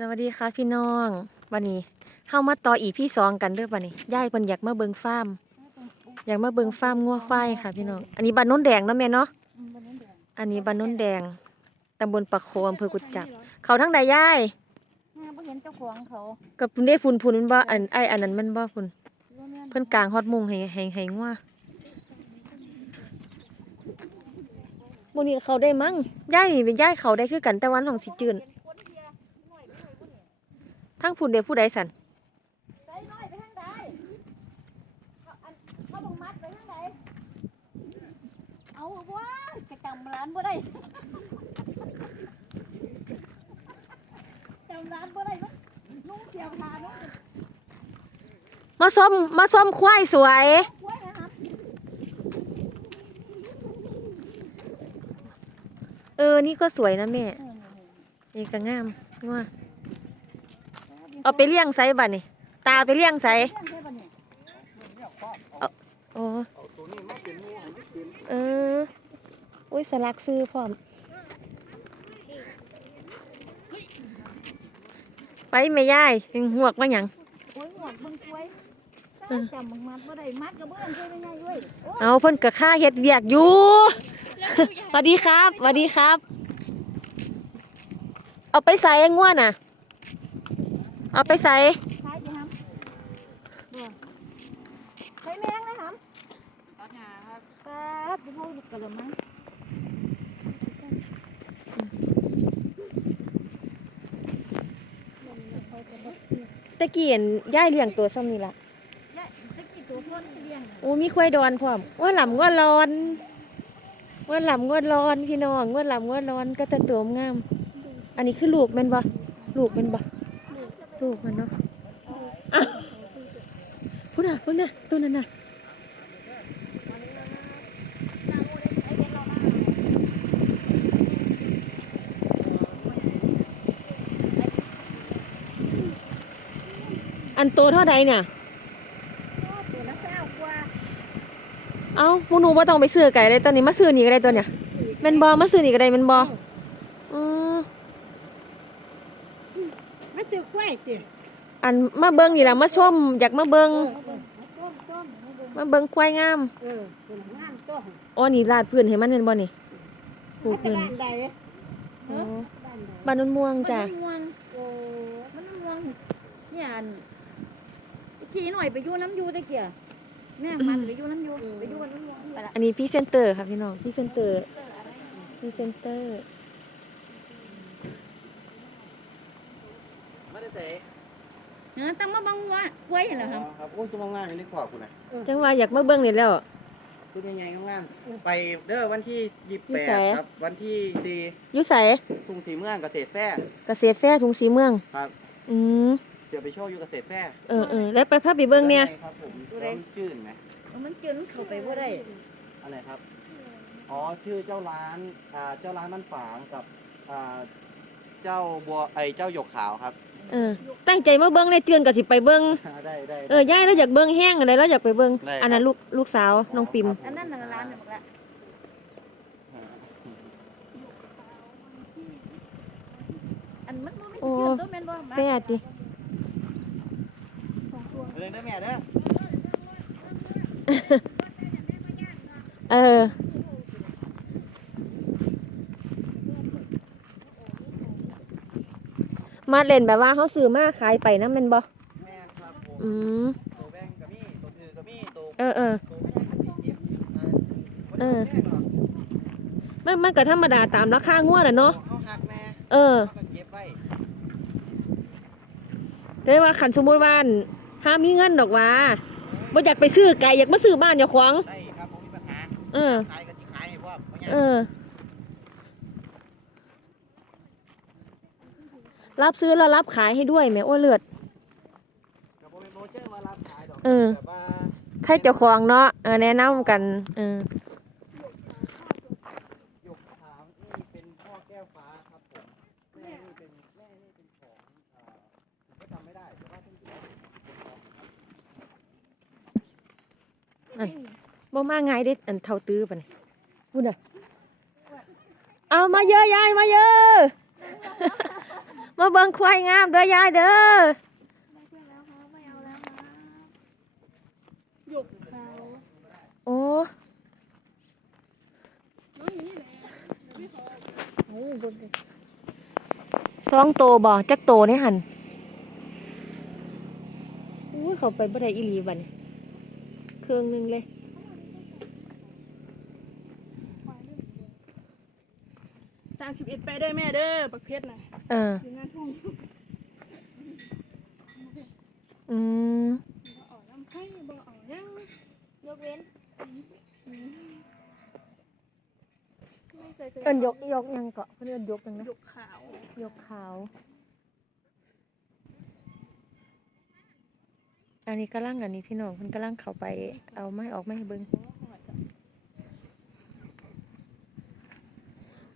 สวัสดีค่ะพี่น้องวันนี้เฮามาต่ออีพี่สองกันเด้อบัดนี้ยายเพิ่นอยากมาเบิ่งฟาร์มอยากมาเบิ่งฟาร์มงัวควายค่ะพี่น้องอันนี้บ้านโน้นแดงเนาะแม่เนาะอันนี้บ้านโน้นแดงตำบลปะโคอำเภอกุจจับเขาทั้งใดยายแม่บ่เห็นเจ้าของเขากับพุ่นได้ฝุ่นพุ่นมันบ่อันไออันนั้นมันบ่พุ่นเพิ่นกลางฮอดมุงให้ให้ให้งัวมื้อนี้เขาได้มั้งยายนี่เป็นยายเขาได้คือกันแต่วันของสิจืน ทั้งพุ่นเด้ผู้ใดสั่นใส่น้อยไปทางใดเขาอันเขาบังมัดไปทางใดเอาว่าจะจำร้านบ่ได้จำร้านบ่ได้มั้ยนุ่งเกี่ยวขานุ่งมาส้มมาส้มควายสวยกล้วยนะครับเออ นี่ก็สวยนะแม่เออนี่ก็งามงัว เอาไปเลี้ยงไซบัดนี่ตาไปเลี้ยงไซเลี้ยงได้บ่เนี่ยโอ้เอออุ้ยสลักซื้อพร้อม ไปแม่ยายยังหวกมาหยังโอ้ยหวกเบิ่งกล้วยเออจำบังมัดบ่ได้มัดกระเบื้องช่วยได้ไงเว้ยโอ้ยเอาเพิ่นกับข้าเฮ็ดเวียกอยู่สวัสดีครับสวัสดีครับ เอาไปใส่ง่วนน่ะ เอาไปใส่ขายสิครับบ่ใช้แมงเลยครับตัดหญ้าครับครับดูเขาดูกระมังตะกี้เห็นย่ายเลี้ยงตัวซ้ำนี่ละและตะกี้ตัวพ่นที่เลี้ยงน่ะโอ้มีควายดอนพร้อมว่าหลำว่าร้อนว่าหลำว่าร้อนพี่น้องว่าหลำว่าร้อนก็แต่ตัวงาม อันนี้คือลูกแมันบ่ลูกแมันบ่ ลูกมันเนาะพุ่นน่ะพุ่นน่ะตัวนั้นน่ะอันโตเท่าใดเนี่ยเอ้าพวกหนูว่าต้องไปซื้อไก่เลยตัวนี้มาซื้อนี่ก็ได้ตัวเนี่ยมันบอมาซื้อนี่ก็ได้มันบออ มา ซื้อกล้วยติอันมาเบิ้งนี่แหละมาชมอยากมาเบิ้งต้มต้มมาเบิ้งควายงามเออเป็นงานต้มอ๋อนี่ลาดพื้นให้มันเป็นบ่นี่ปลูกให้ไปพื้นบ้านใดอ๋อบ้านใดบ้านนนม่วงจ้ะมันม่วงโอ้มันม่วงเนี่ยอันขี่หน่อยไปอยู่น้ำอยูตะเกียแม่มันไปอยู่น้ำอยูไปอยู่กันน้ำม่วงไปละอันนี้พรี่เซนเตอร์ค่ะพี่น้องพรี่เซนเตอร์พรี่เซนเตอร์ ไม่ได้เตะเออตั้งมาบังวัวกล้วยเห็นเหรอครับครับ โอ้ยสมองงานอยู่ในขวบคุณนะจังว่าอยากมาเบิ้งนี่แล้วชุดใหญ่ๆงามๆไปเด้อวันที่ยี่สิบอยู่แปไสดครับ วันที่สี่อยู่ไสทุ่งสีเมืองเกษตรแฟร์เกษตรแฟร์ถุงสีเมือง ครับ อืมเดี๋ยวไปโชว์อยู่เกษตรแฟร์เออเออแล้วไปพาไปเบิ้งเนี่ยครับผมร้องชื่นไหมมันเกินเข้าไปบ่ได้อะไรครับ อ๋อชื่อเจ้าร้านอ่าเจ้าร้านมันฝางกับอ่าเจ้าบัวไอเจ้าหยกขาวครับ เออ ตั้งใจมาเบิ้งในเตือนก็สิไปเบิ้งได้ได้เออยายเราอยากเบิ้งแห้งอะไรเราอยากไปเบิ้งได้ครับอันนั้นลูกลูกสาวน้องปิมอันนั้นน่ะร้านน่ะบักละอันมันบ่โอ้แม่นเกี่ยวตัวแม่นบ่แฟดดิเรื่องได้แม่เด้อเออ มาเล่นแบบว่าเขาซื้อมาขายไปนะแมันบ่แม่ครับผมอืมตัวแบงกับมี่ตัวถือกับมี่ตัวเออเออ ตัวไม่ได้กับมี่เก็บอ่าเออวันนี้แม่หรอกมันมันก็ธรรมดาตามราคางวดอะเนาะเขาหักแม่เออ เขาก็เก็บไว้แต่ว่าขันสมมุติว่าอั่นห้ามมีเงินดอกว่าบ่อยากไปซื้อไก่อยากมาซื้อบ้านเจ้าของได้ครับผมมีปัญหาเออขายก็สิขายให้พ่อเพราะงั้นเออ รับซื้อแล้วรับขายให้ด้วยแหม่อ้วนเลือด กับผมเป็นโรเจอร์มารับขายดอกเออ แบบว่าให้เจ้าของเนาะเออแนะนำกันเออหยกขาวนี่เป็นพ่อแก้วฟ้าครับผมแม่นี่เป็นแม่นี่เป็นของเอ่อผมก็จำไม่ได้แต่ว่าเพิ่งจะเป็นของบ่มาง่ายเด็ดอันเท่าตื้อปะนี่พูดอะเอามาเยอะยายมาเยอะ มาเบิ่งควายงามเด้อยายเด้อไม่เพื่อนแล้วครับไม่เอาแล้วครับหยกเขาโอ้สองโตบ่จักโตนี่หันอุ้เขาไปบ่ได้อีหลีบันเครื่องหนึงเลยามสิบเอ็ดไปได้แม่เด้อปักเพชรน่ะเออ อยู่หน้าทุ่งอืมบ่ออกน้ำไผ่บ่ออกยังยกเว้นไม่เคยซื้เอิ้นยกยกยังเกาะเพิ่นเอิ้นยกยังนะ หยกขาว ยกขาว อันนี้กำลังอันนี้พี่น้องเพิ่นกำลังเข้าไปเอาไม้ออกไม้ให้เบิ่ง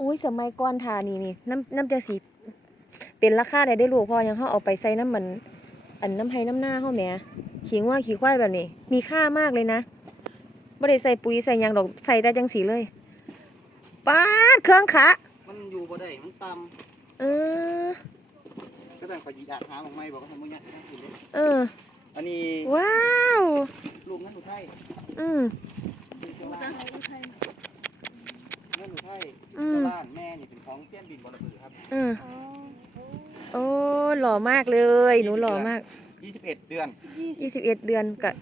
อุ้ย สมัยก่อนทานี่นี่น้ำน้ำจะสีเป็นราคาได้ได้ลูกเพอยังเฮาเอาไปใส่น้ำมัน อันน้ำไห้น้ำหน้าเฮาแหมขิงว่าขี้ควายแบบนี้ มีค่ามากเลยนะบ่ได้ใส่ปุ๋ยใส่หยังดอกใส่แต่จังสีเลยป๊าดเครื่องขะมันอยู่บ่ได้มันต่เออำก็แต่ขอหยิบอาหาของไม่บอกว่าทำมึงเนี่ยต้องกินเลยเออ อันนี้ว้าว ลูกนั่นหนูไทยอืมลูก เจ้าล้านเอาไผ่นั่นหนูไทยอืมเจ้าล้านแม่นี่เป็นของเจียนบินบอระบือครับเอออ๋อโอ้หล่อมากเลย หนูหล่อมาก 21 เดือนยี่สิบ21 เดือนกับ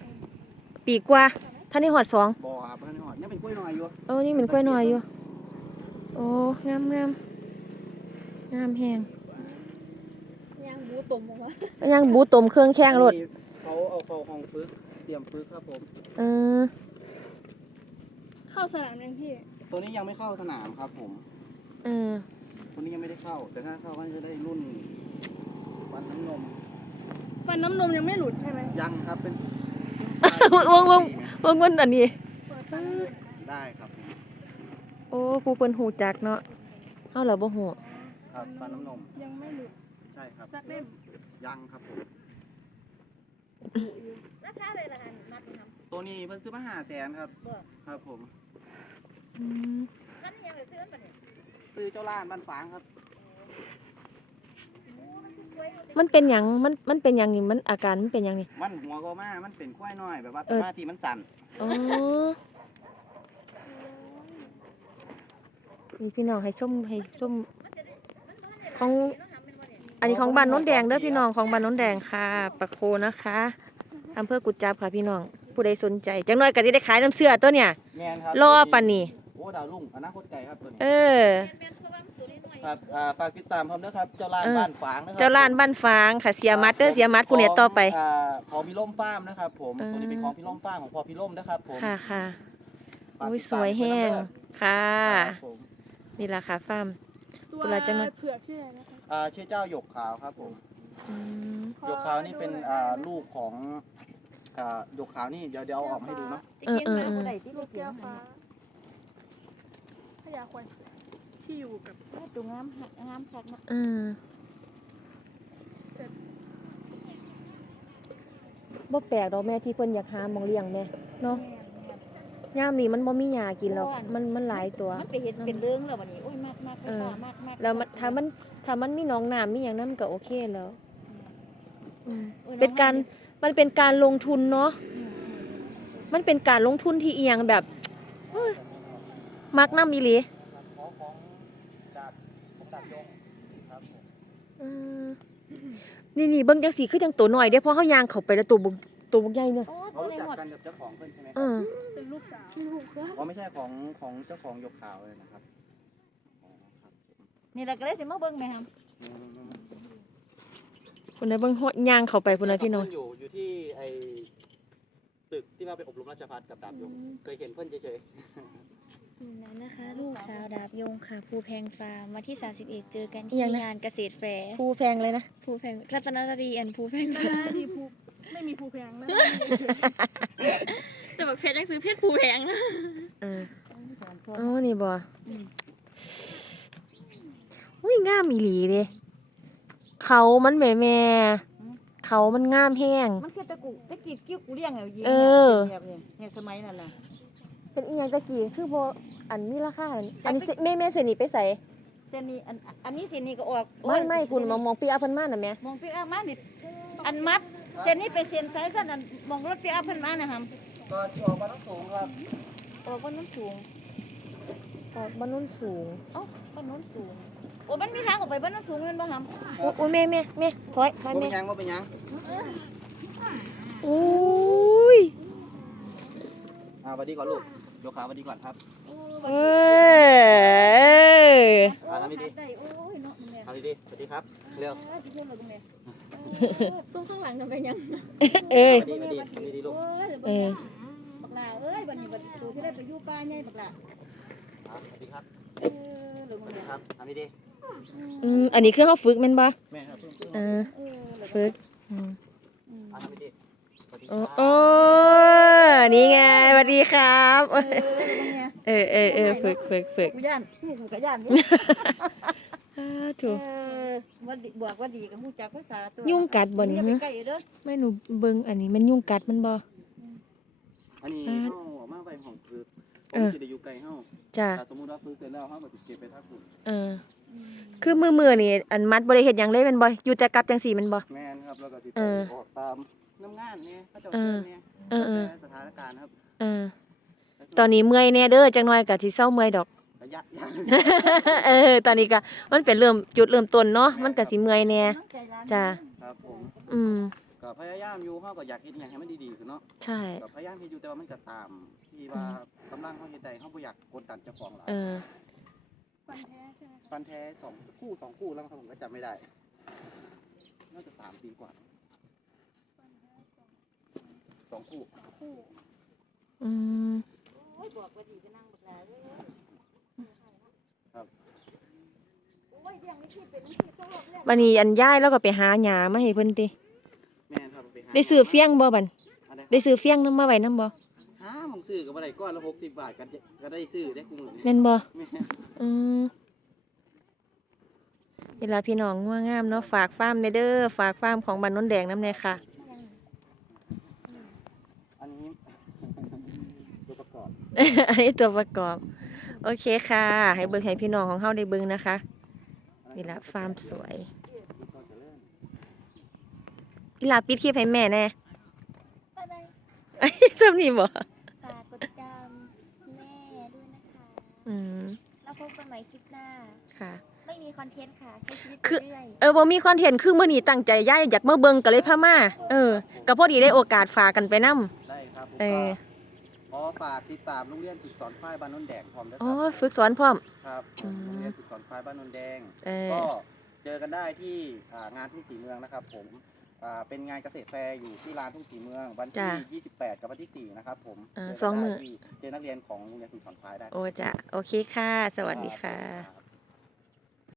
ปีกว่าท่านนี่หอดสองบ่ครับเพิ่นหอดยังเป็นกล้วยน้อยอยู่โอ้นี่เหมือนกล้วยน้อยอยู่ โอ้งามงามงามแหงยางบูตุ่มออกมายังบูต้มเครื่องแข้งรถอันนี้เขาเอาเข้าห้องฝึกเตรียมฝึกครับผมเออเข้าสนามยังพี่ ตัวนี้ยังไม่เข้าสนามครับ ผมเออตัวนี้ยังไม่ได้เข้า แต่ถ้าเข้าก็จะได้รุ่นวันน้ำนม ฟันน้ำนมยังไม่หลุดใช่ไหมยังครับเป็นวงวงวงวงวันอันนี้ เปิดฟันน้ำนมได้ครับโอ้ผู้เปิ้นหูจักเนาะเฮาเหรอบ่ฮู้ครับฟันน้ำนม ยังไม่หลุดใช่ครับ สักเล่มยังครับผม ราคาเลยละกันมัดทตัวนี้เพิ่นซื้อมาหาแสนครับ ครับผม อืมำมันยังเหลือซื้อมันเนี่ยซื้อเจ้าล้านบ้านฝางครับ มันเป็นหยังมันมันเป็นหยังนี่มันอาการมันเป็นหยังนี่มันหัวก็มามันเป็นควายน้อยแบบว่าเออสมาธิมันสั่นอ๋อนี่พี่น้องให้ส้มให้ส้มของอันนี้ของบ้านโน้นแดงเด้อพี่น้องของบ้านโน้นแดงค่ะปะโคนะคะอำเภอกุจจับค่ะพี่น้อง ผู้ใดสนใจจังน้อยก็จะได้ขายน้ำเสื้อตัวเนี่ยแม่นครับรอปันนี่ โอ้ดาวรุ่งอนาคตไกลครับตัวนี้เออ ครับอ่าฝากติดตามผมนะครับเจ้าล้านเออ บ้านฝางนะครัเจ้าล้านบ้านฟางค่ะเสียมัดเด้อเสียมัดผู้เนี่ยต่อไปของอ่าของพี่ล่มฟาร์มนะครับผมเออ ตัวนี้เป็นของพี่ล่มฟาร์มของพ่อพี่ล่มนะครับผมค่ะค่ะฝากอุ้ยติดสตามวยแห้งเพิ่นนค่ะเด้อครับผมนี่ล่ะค่ะฟาร์ม ตัวเวลาจะมา เผือกชื่ออะไรนะคะอ่าชื่อเจ้าหยกขาวครับผมอืมหยกขาวนี่เป็นอ่าลูกของอ่าหยกขาวนี่เดี๋ยวเดี๋ยวเอาออกมาให้ดูเนาะ เออเออเออ ลูกแก้วฟ้าพ ญาควายที่อยู่กับตัวงามหักงามคักเนาะเออบ่แปลกดอกแม่ที่เพิ่นอยากหาหมองเลี้ยงแม่เนาะยามนี้มันบ่มีหญ้ากินหรอกมันมันหลายตัว มันไปเห็นเป็นเรื่องแล้ววันนี้โอ้ยมากมากเออมากมากแล้วมันถ้ามันถ้ามันมีหนองน้ำมีอย่างนั้นมันก็โอเคแล้วอืมโอ้ยเป็นการมันเป็นการลงทุนเนาะมันเป็นการลงทุนที่เอียงแบบเฮ้ย มักน้ำอีหลีของของดาบของดาบยงครับผมอืมนี่นี่เบิ่งจังสีคือจังตัวน้อยเด้เพราะเขายางเข้าไปแล้วตัวบุกตัวบุกใหญ่เนอะโอ้เขาตัวรู้ในจักหมดกันกับเจ้าของเพื่อนใช่ไหมคเอรับอเป็นลูกสาว ลูกก็อ๋อไม่ใช่ของของเจ้าของหยกขาวเลยนะครับอ๋อครับนี่แหละก็เลยสิมาเบิ่งแม่ครับอืมคนไหนเบิ่งฮอดยางเข้าไปพุ่นนะพี่น้องเพื่อยู่อยู่ที่ไอตึกที่ว่าไปอบรมราชภัฏกับดาบยงเคยเห็นเพื่อนเฉย อยู่ไหนนะคะ ลูกสาวดาบยงค่ะภูแพงฟาร์มวันที่ 31 เจอกันอีที่หยังนะ งานเกษตรแฟร์ภูแพงเลยนะ ภูแพงรัตนตรีอันภูแพงไม่ฟาร์มได้ดีภูไม่มีภูแพงนะแต่บอกเพชรยังซื้อเพชรภูแพงนะเอออ๋อนี่บ่อุ้ยงามอีหลีเด้เขามันแหม่แม่เขามันงามแห้ง มันคือตะกุตะกี้กิ้วกูเลี้ยงเอายิงเออ เนี่ยเนี่ยเนี่ยสมัยนั้นน่ะ เป็นอีหยังตะกี้คือบ่อันมีราคาอันอันนี้เสแม่แม่เสยหนีไปใส่เส้นนี้อันอันนี้เส้นนี้ก็ออกไม่ไม่คุณมองมองปีอาเพันมาน่ะแม่มองพี่อามานี่อันมัดเส้นนี้เป็นเส้นสายสั้นอันมองรถพี่อาเพิ่นมานะครับก็ที่ออกมาต้องสูงครับออกบ้านโน้นสูงออกบ้านโน้นสูงเอ้าบ้านโน้นสูงโอ้มันมีทางออกไปบ้านโน้นสูงแม่นบ่ครับโอ้ยแม่แม่แม่ถอยถอยว่าแม่เป็นหยังว่าเป็นหยังโอ้ย อ่าสวัสดีก่อนลูกยกขาสวัสดีก่อนครับเอออ่าทำดีได้โอ้ยเนาะมึงเนี่ยๆทำดีๆสวัสดีครับเร็วที่พูดเลยมึงเนี่ยซุ้มข้างหลังทำไปยังเอ้ย สวัสดีสวัสดีสวัสดีลูกโอ้ยเออ บักลาเอ้ยบัดนี้บัดตูที่ได้ไปอยู่ป่าใหญ่บักลาอ่าสวัสดีครับเออหรือมึงสวัสดีเนี่ยครับทำดีอืมอันนี้คือเฮาฝึกแม่นบ่ๆแม่ครับเออเออหรือฝึกอืม อ่าทำดีๆสวัสดีค โอ้รับโอ้นี่ไงสวัสดีครับเออหรือมึงเนี่ยเออเออเออฝึกฝึกฝึกกูย่านกูกูก็ย่านอ่าเอถูกอว่าดีบวกว่าดีกับฮู้จักภาษาตัวยุ่งกัดบ่นี่อย่าไปฮะใกล้เด้อแม่หนูเบิ่งอันนี้มันยุ่งกัดมันบ่ อันนี้อ่าเฮาออกมาไปของคือผเอมอ สิได้อยู่ไกลเฮาจ้ะถ้าสมมุติว่าซื้อเสร็จแล้วเฮาก็สิเก็บไปทักคุณเออ คือมือมือนี่อันมัดบ่ได้เฮ็ดหยังเลยแม่นบ่อยู่แต่กลับจังซี่แม่นบ่ แม่นครับแล้วก็สิเออ ออกตาม น้ำงานเนี่ยเขาเจ้าเอเชิอญเนี่ยเออเออ แต่สถานการณ์ครับเออ ตอนนี้เมื่อยแน่เด้อจังน้อยก็สิเซาเมื่อยดอก ระยะยาวเออ ตอนนี้ก็มันเป็นเริ่มจุดเริ่มต้นเนาะมันก็สิเมื่อยแน่ จ้ะ ครับผมอืม ก็พยายามอยู่เฮาก็อยากเฮ็ดหยังให้มันดีๆขึ้นเนาะใช่ ก็พยายามเฮ็ดอยู่แต่ว่ามันก็ตาม ที่ว่ากำลังเฮาเฮ็ดได้เฮาบ่อยากกดดันเจ้าของหลายเออ ฟันแท้สองคู่สองคู่แล้วครับผมก็จำไม่ได้ น่าจะสามปีกว่า สองคู่อืมโอ้ยบอกว่าดีก็นั่งบักลาเด้อครับโอ้ยเรื่องนี้ที่เป็นที่ชอบแล้ววันนี้อันย้ายแล้วก็ไปหาหญ้ามาให้เพิ่นติแม่นครับไปหาได้ซื้อเฟียงบ่บัดอะไรได้ซื้อเฟียงนำมาไว้นํบ่หาหมองซื้อก็บ่ได้ก้อนละ60บาทก็ก็ได้ซื้อได้คู่มือนี้แม่นบ่แม่นอืมเวลาพี่น้องง่วงงามเนาะฝากฟาร์มในเด้อฝากฟาร์มของบ้านโนนแดงน้ำในค่ะ อันนี้ ตัวประก อบอันนี้ตัวประกอบ โอเคค่ะ ให้เบิ่งให้พี่น้องของเฮาได้เบิ่งนะคะนี่ละฟาร์มสวยอีหลาปิดคลิปให้แม่แน่บ๊ายบายจำนี่บ่ฝากกดติดตามแม่ด้วยนะคะอืมแล้วพบกันใหม่คลิปหน้า ค่ะ ไม่มีคอนเทนต์ค่ะใช้ชีวิตคือเรื่อยเออบ่มีคอนเทนต์คือมื้อนี้ตั้งใจย้ายอยากมาเบิ่งก็เลยพามา เออก็พอดีได้โอกาสฝากกันไปนํได้ครับผมเอก็ อขอฝากติดตามโรงเรียนฝึกสอนควายบ้านโนนแดงพร้อมด้วยคอ๋อ รับฝึกสอนพร้อม ครับอืม โรงเรียนฝึกสอนควายบ้านโนนแดง เออ ก็เจอกันได้ที่อ่างานทุ่งสีเมืองนะครับ ผมอ่าเป็นงานเกษตรแฟร์อยู่ที่ลานทุ่งสีเมืองวันที่28 กับวันที่ 4 นะครับผมอ่าเจกันสองมื้อ ได้ที่เจอนักเรียนของโรงเรียนฝึกสอนควายได้โอ้จ้ะโอเคค่ะ สวัสดีค่ะ รับ